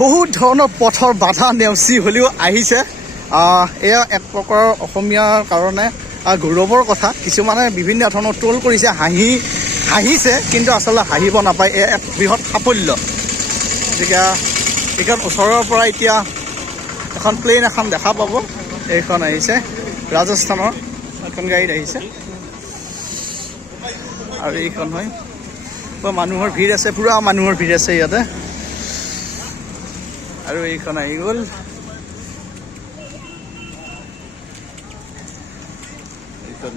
বহুত ধৰণৰ পথৰ বাধা নেওচি হ'লেও আহিছে। এয়া এক প্ৰকাৰৰ অসমীয়াৰ কাৰণে গৌৰৱৰ কথা। কিছুমানে বিভিন্ন ধৰণৰ ট্ৰল কৰিছে, হাঁহিছে, কিন্তু আচলতে হাঁহিব নাপায়। এয়া এক বৃহৎ সাফল্য। গতিকে এইখন ওচৰৰ পৰা এতিয়া এখন প্লেইন এখন দেখা পাব। এইখন আহিছে ৰাজস্থানৰ এখন গাড়ীত আহিছে, আৰু এইখন হয় মানুহৰ ভিৰ আছে, পুৰা মানুহৰ ভিৰ আছে ইয়াতে। আৰু এইখন আহি গ'ল। এইখন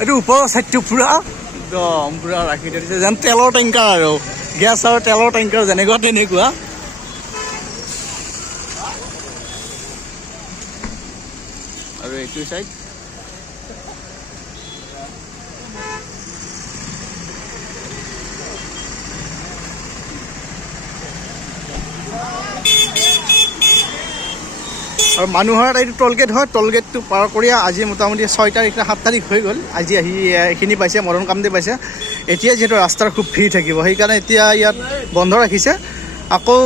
এইটো ওপৰৰ ছাইডটো পুৰা একদম পুৰা ৰাখি থৈ দিছে, যেন তেলৰ টেংকাৰ আৰু গেছ আৰু তেলৰ টেংকাৰ যেনেকুৱা তেনেকুৱা। আৰু এইটো চাইড আৰু মানুহৰ এইটো টলগেট হয়। টলগেটটো পাৰ কৰি আজি মোটামুটি 6 তাৰিখ নে 7 তাৰিখ হৈ গ'ল। আজি আহি এইখিনি পাইছে, মদন কামদেৱ পাইছে। এতিয়া যিহেতু ৰাস্তাৰ খুব ভিৰ থাকিব, সেইকাৰণে এতিয়া ইয়াত বন্ধ ৰাখিছে। আকৌ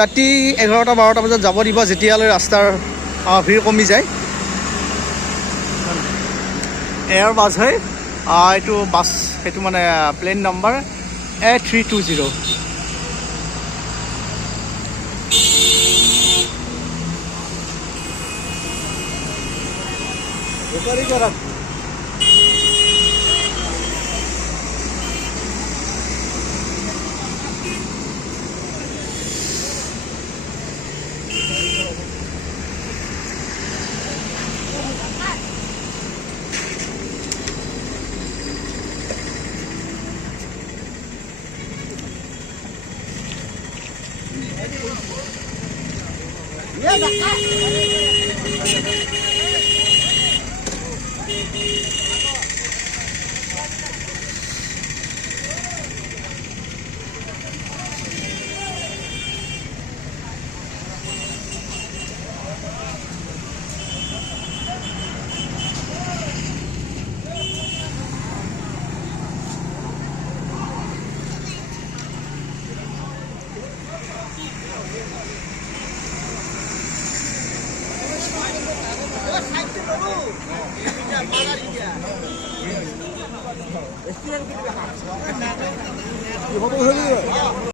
ৰাতি 11টা-12টা বজাত যাব দিব, যেতিয়ালৈ ৰাস্তাৰ ভিৰ কমি যায়। এয়াৰ বাছ হয় এইটো বাছ, সেইটো মানে প্লেন নম্বৰ A320।